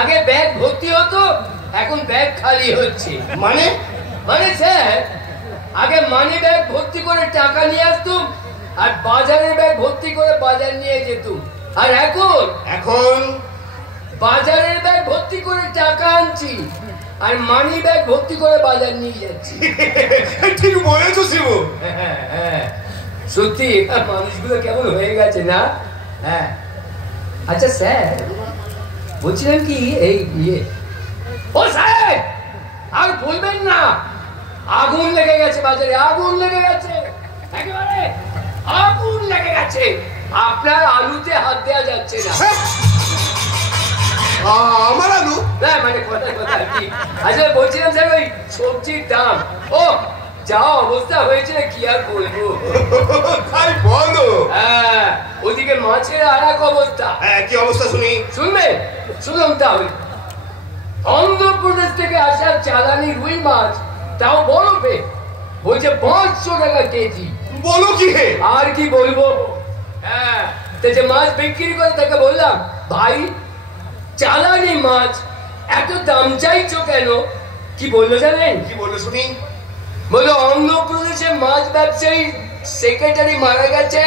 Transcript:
আগে ব্যাগ ভর্তি হতো, এখন ব্যাগ খালি হচ্ছে। মানে মানে স্যার, আগে মানি ব্যাগ ভর্তি করে টাকা নিয়ে আসতুম, আর বাজারে ব্যাগ ভর্তি করে বাজার নিয়ে যেতুম। আর এখন এখন বাজারের ব্যাগ ভর্তি করে টাকা আনছি, আর মানি ব্যাগ ভর্তি করে বাজার নিয়ে যাচ্ছি। ঠিক বলেছো শিবু। সত্যি মানুষগুলো কেমন হয়ে গেছে না? হ্যাঁ, আচ্ছা স্যার, বলছিলাম কি, এই ও স্যার, আর বলবেন না, আগুন লেগে গেছে বাজারে, আগুন লেগে গেছে, একেবারে আগুন লেগে গেছে। আপনার আলুতে হাত দেওয়া যাচ্ছে না। আমার আলু? না মানে কথা কথা কি, আসলে বলছিলাম স্যার, ওই সবজির দাম ও যা অবস্থা হয়েছে, কি আর বলবো। তাই বলো। হ্যাঁ, ওদিকে মাছের আর এক অবস্থা। হ্যাঁ, কি অবস্থা শুনি? শুনবে? শুনুন তাহলে। অন্ধ্রপ্রদেশ থেকে আসা চালানি রুই মাছ, তাও বরফে, বলছে 500 টাকা কেজি। বলো কি হে? আর কি বলবো। হ্যাঁ, তো যে মাছ বিক্রি করে তাকে বললাম, ভাই চালানি মাছ এত দাম চাইছো কেন? কি বললো জানেন? কি বললো শুনি? বললো, অন্ধ্রপ্রদেশে মাছ ব্যবসায়ী সেক্রেটারি মারা গেছে,